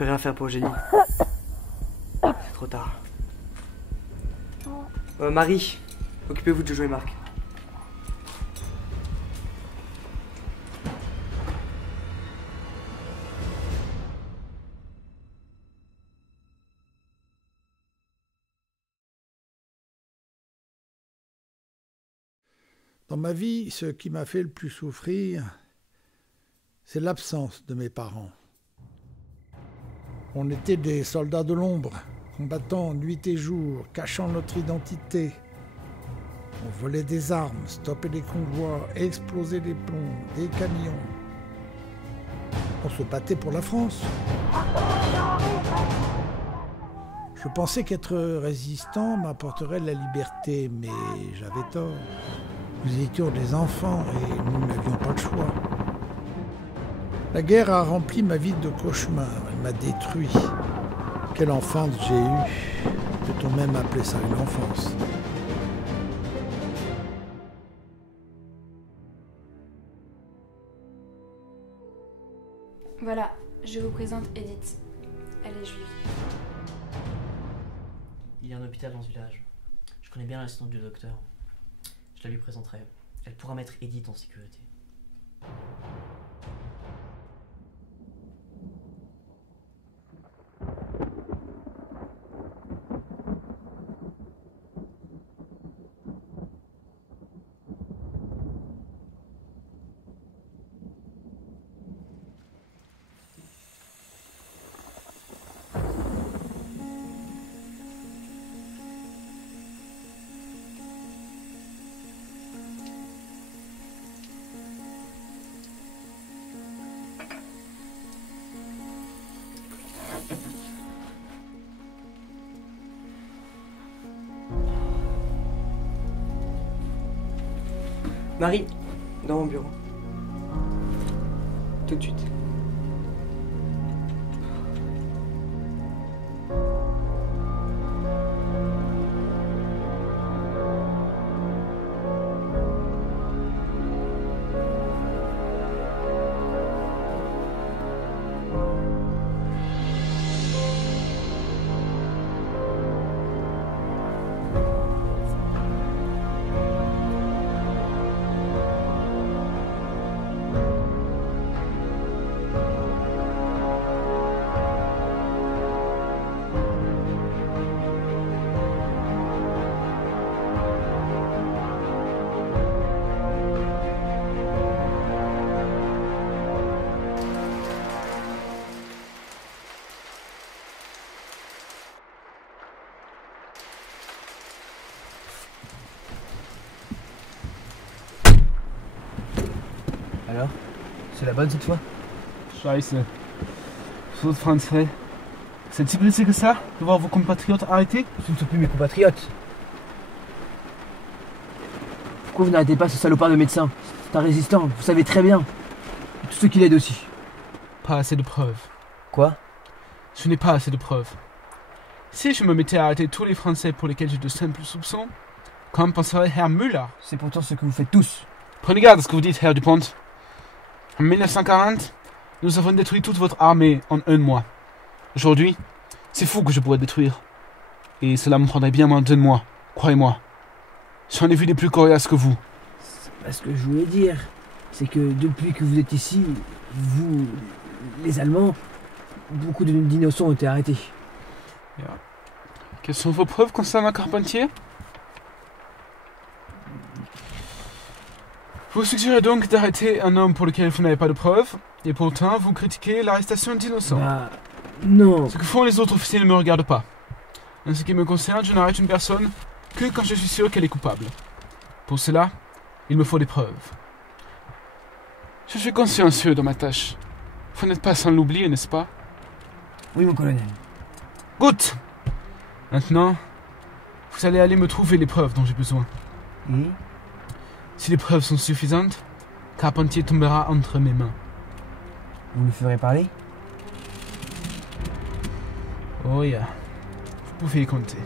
peux rien faire pour Eugénie. C'est trop tard. Marie, occupez-vous de Jojo et Marc. Dans ma vie, ce qui m'a fait le plus souffrir, c'est l'absence de mes parents. On était des soldats de l'ombre, combattant nuit et jour, cachant notre identité. On volait des armes, stoppait des convois, explosait des plombs, des camions. On se battait pour la France. Je pensais qu'être résistant m'apporterait la liberté, mais j'avais tort. Nous étions des enfants et nous n'avions pas le choix. La guerre a rempli ma vie de cauchemars, elle m'a détruit. Quelle enfance j'ai eue, peut-on même appeler ça une enfance? Voilà, je vous présente Edith. Elle est juive. Il y a un hôpital dans ce village. Je connais bien l'assistante du docteur. Je la lui présenterai. Elle pourra mettre Edith en sécurité. Marie, dans mon bureau. Tout de suite. Alors, c'est la bonne cette fois? Scheiße. Vous autres Français, c'est si blessé que ça de voir vos compatriotes arrêtés? Ce ne sont plus mes compatriotes. Pourquoi vous n'arrêtez pas ce salopard de médecin? C'est un résistant, vous savez très bien. Et tous ceux qui l'aident aussi. Pas assez de preuves. Quoi? Je n'ai pas assez de preuves. Si je me mettais à arrêter tous les Français pour lesquels j'ai de simples soupçons, qu'en penserait Herr Müller? C'est pourtant ce que vous faites tous. Prenez garde à ce que vous dites, Herr Dupont. En 1940, nous avons détruit toute votre armée en un mois. Aujourd'hui, c'est fou que je pourrais détruire. Et cela me prendrait bien moins de mois, croyez-moi. J'en ai vu des plus coriaces que vous. C'est pas ce que je voulais dire. C'est que depuis que vous êtes ici, vous, les Allemands, beaucoup d'innocents ont été arrêtés. Quelles sont vos preuves concernant Carpentier? Vous suggérez donc d'arrêter un homme pour lequel vous n'avez pas de preuves, et pourtant vous critiquez l'arrestation d'innocents. Bah, non. Ce que font les autres officiers ne me regarde pas. En ce qui me concerne, je n'arrête une personne que quand je suis sûr qu'elle est coupable. Pour cela, il me faut des preuves. Je suis consciencieux dans ma tâche. Vous n'êtes pas sans l'oublier, n'est-ce pas? Oui, mon colonel. Good! Maintenant, vous allez aller me trouver les preuves dont j'ai besoin. Et Si les preuves sont suffisantes, Carpentier tombera entre mes mains. vous le ferez parler? Oh yeah. Vous pouvez y compter.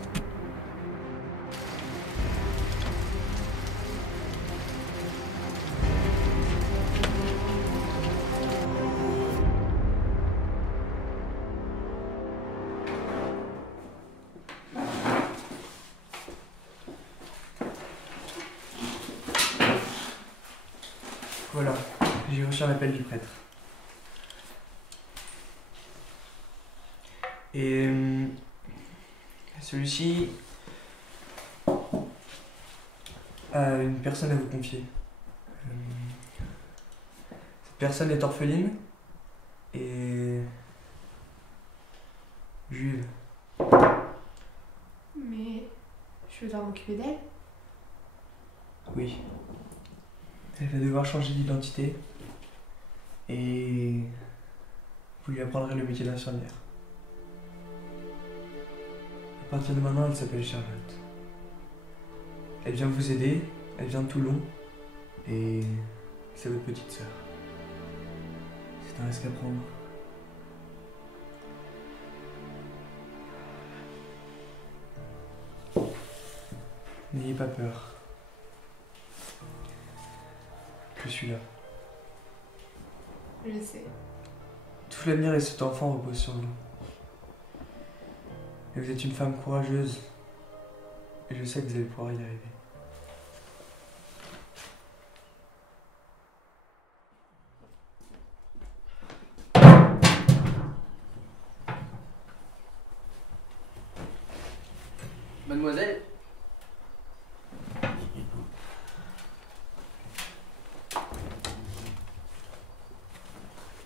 reçu un appel du prêtre. Et celui-ci a une personne à vous confier. Cette personne est orpheline et juive. Mais je vais devoir m'occuper d'elle. Oui. Elle va devoir changer d'identité et vous lui apprendrez le métier d'infirmière. À partir de maintenant, elle s'appelle Charlotte. Elle vient vous aider, elle vient de Toulon et c'est votre petite sœur. C'est un risque à prendre. N'ayez pas peur. Je suis là. Je sais. Tout l'avenir de cet enfant repose sur nous. Et vous êtes une femme courageuse. Et je sais que vous allez pouvoir y arriver. Mademoiselle?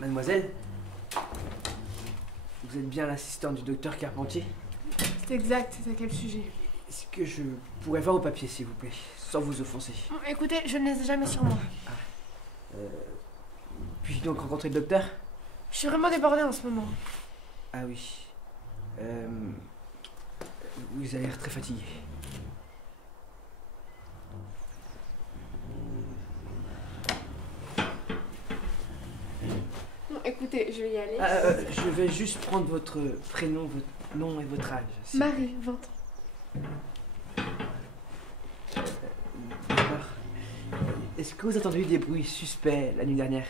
Mademoiselle? Vous êtes bien l'assistante du docteur Carpentier? C'est exact, c'est à quel sujet? Est-ce que je pourrais voir vos papiers, s'il vous plaît, sans vous offenser? Bon, écoutez, je ne les ai jamais sur moi. Puis-je donc rencontrer le docteur? Je suis vraiment débordée en ce moment. Ah oui. Vous avez l'air très fatigué. Bon, écoutez, je vais y aller. Je vais juste prendre votre prénom, votre nom et votre âge. Marie, 20 ans. D'accord. Est-ce que vous avez entendu des bruits suspects la nuit dernière?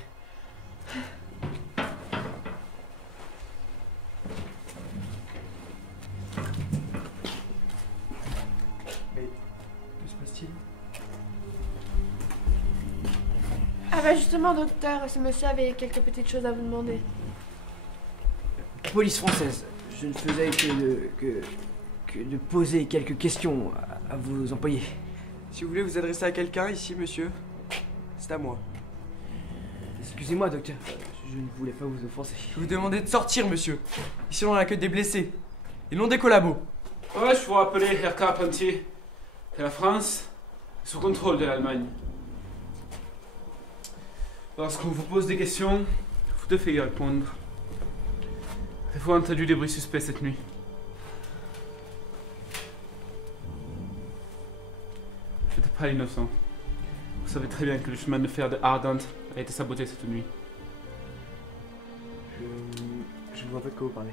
Mais que se passe-t-il? Ah bah justement, docteur, ce monsieur avait quelques petites choses à vous demander. Police française. Je ne faisais que de poser quelques questions à vos employés. Si vous voulez vous adresser à quelqu'un ici, monsieur, c'est à moi. Excusez-moi, docteur. Je ne voulais pas vous offenser. Je vous demandais de sortir, monsieur. Ici, on n'a que des blessés. Et non des collabos. Ouais, je vous rappeler, Herr Carpentier, que la France est sous contrôle de l'Allemagne. Lorsqu'on vous pose des questions, vous devez y répondre. Avez-vous entendu des bruits suspects cette nuit? Je n'étais pas innocent. Vous savez très bien que le chemin de fer de Ardent a été saboté cette nuit. Je ne vois pas de quoi vous parlez.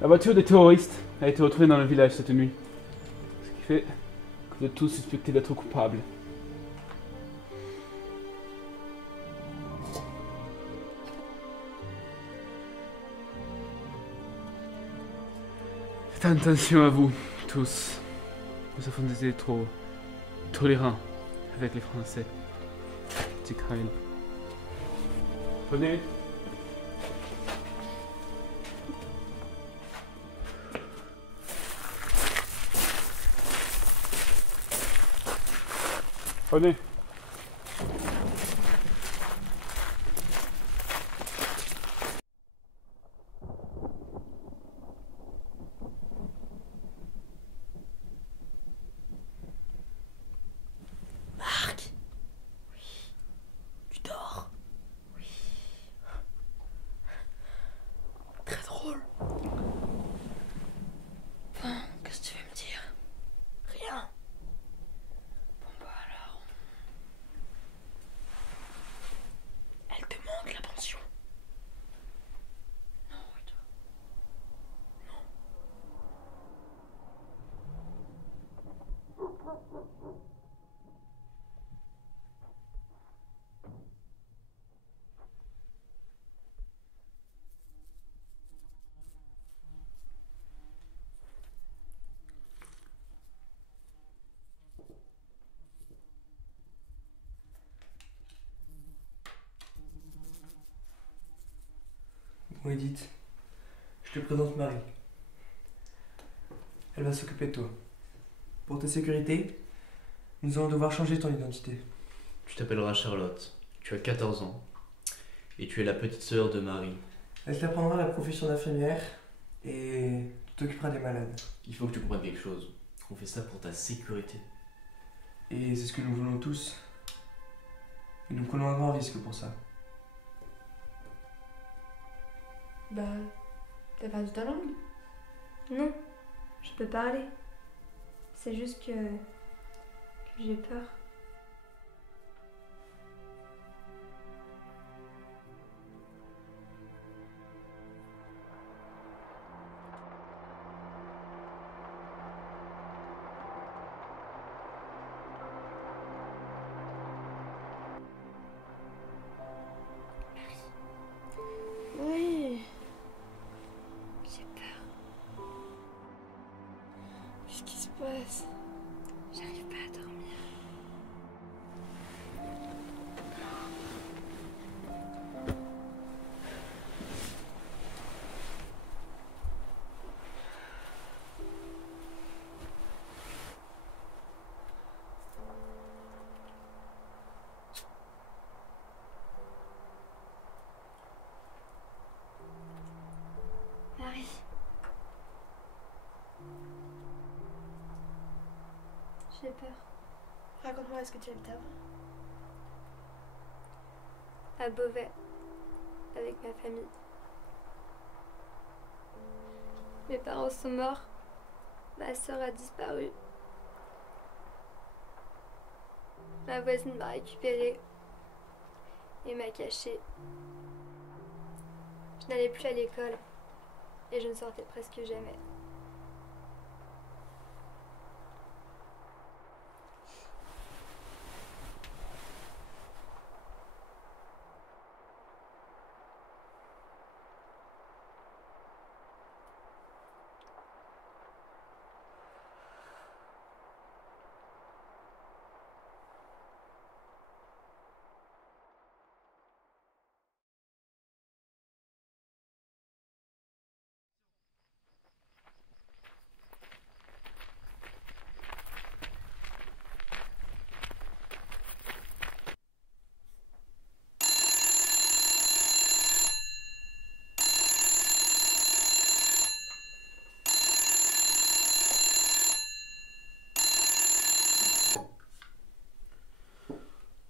La voiture des terroristes a été retrouvée dans le village cette nuit. Ce qui fait que vous êtes tous suspectés d'être coupables. Faites attention à vous, tous. Nous avons été trop tolérants avec les Français. Petit Kyle. Venez. Venez. Tu dors? Oui. Très drôle. Qu'est-ce que tu veux me dire? Rien. Bon bah alors. Bon, Edith, je te présente Marie. Elle va s'occuper de toi. Pour ta sécurité, nous allons devoir changer ton identité. Tu t'appelleras Charlotte, tu as 14 ans, et tu es la petite sœur de Marie. Elle t'apprendra la profession d'infirmière et tu t'occuperas des malades. Il faut que tu comprennes quelque chose. On fait ça pour ta sécurité. Et c'est ce que nous voulons tous. Et nous prenons un grand risque pour ça. Bah, t'as perdu ta langue? Non, je peux parler. C'est juste que j'ai peur. Oui. J'ai peur. Qu'est-ce qui se passe? J'arrive pas à dormir. Marie. J'ai peur. Raconte-moi ce que tu habites avant. À Beauvais, avec ma famille. Mes parents sont morts. Ma sœur a disparu. Ma voisine m'a récupérée et m'a cachée. Je n'allais plus à l'école et je ne sortais presque jamais.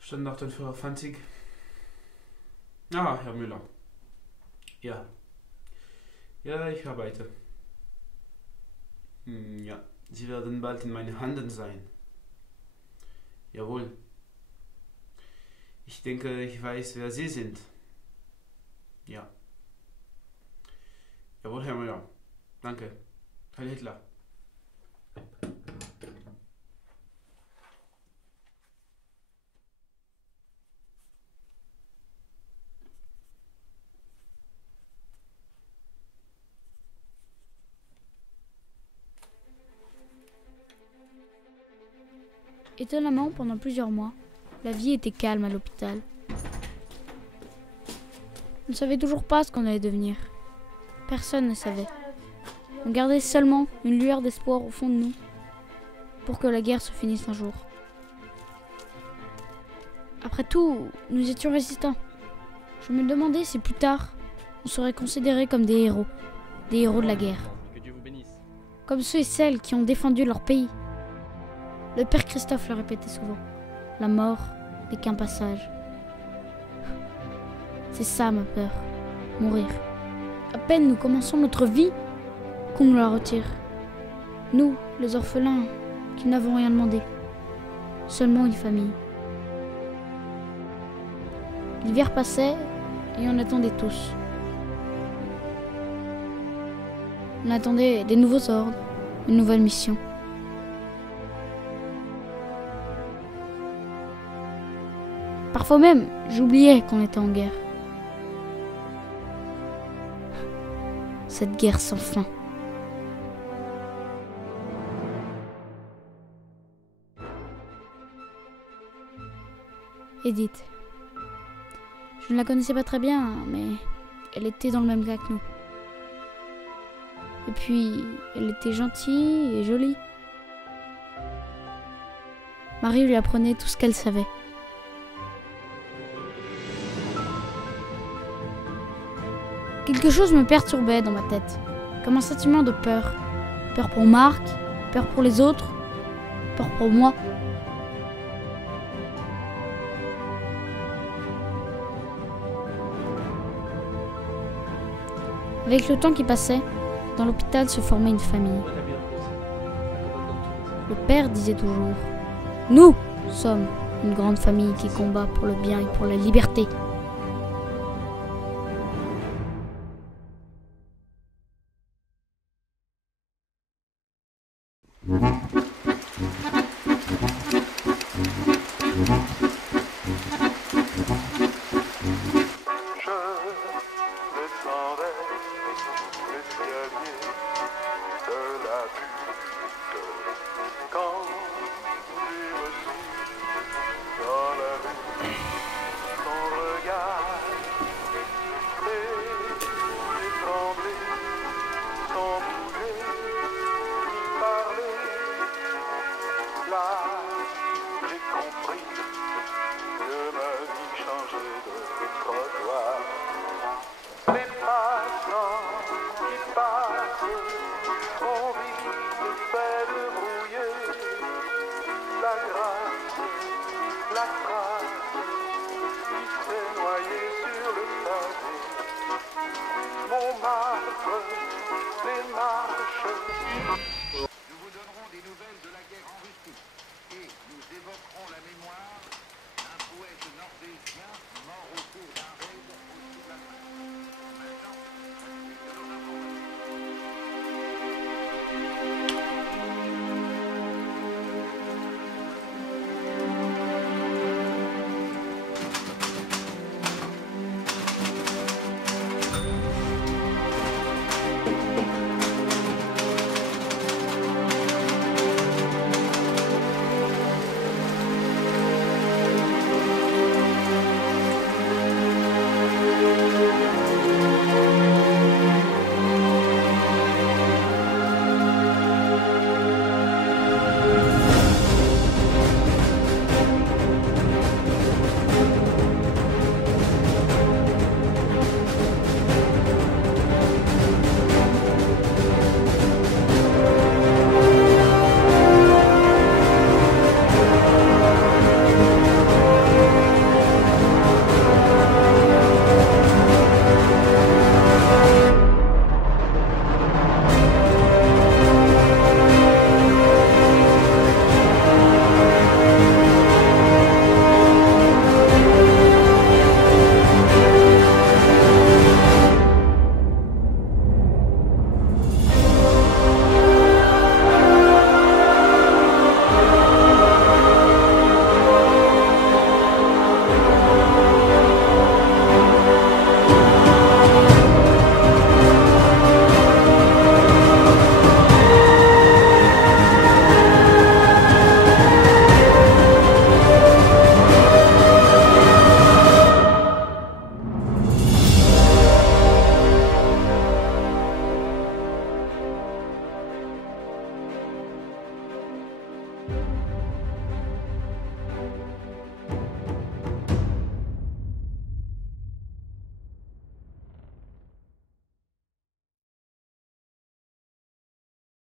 Standartenführer Fanzig. Ah, Herr Müller. Ja. Ja, ich arbeite. Ja, Sie werden bald in meinen Händen sein. Jawohl. Ich denke, ich weiß, wer Sie sind. Ja. Jawohl, Herr Müller. Danke. Heil Hitler. Étonnamment, pendant plusieurs mois, la vie était calme à l'hôpital. On ne savait toujours pas ce qu'on allait devenir. Personne ne savait. On gardait seulement une lueur d'espoir au fond de nous pour que la guerre se finisse un jour. Après tout, nous étions résistants. Je me demandais si plus tard, on serait considérés comme des héros de la guerre. Que Dieu vous bénisse. Comme ceux et celles qui ont défendu leur pays. Le père Christophe le répétait souvent. La mort n'est qu'un passage. C'est ça ma peur. Mourir. À peine nous commençons notre vie qu'on nous la retire. Nous, les orphelins, qui n'avons rien demandé. Seulement une famille. L'hiver passait et on attendait tous. On attendait des nouveaux ordres, une nouvelle mission. Parfois même, j'oubliais qu'on était en guerre. Cette guerre sans fin. Edith. Je ne la connaissais pas très bien, mais elle était dans le même cas que nous. Et puis, elle était gentille et jolie. Marie lui apprenait tout ce qu'elle savait. Quelque chose me perturbait dans ma tête, comme un sentiment de peur. Peur pour Marc, peur pour les autres, peur pour moi. Avec le temps qui passait, dans l'hôpital se formait une famille. Le père disait toujours « Nous sommes une grande famille qui combat pour le bien et pour la liberté. » Les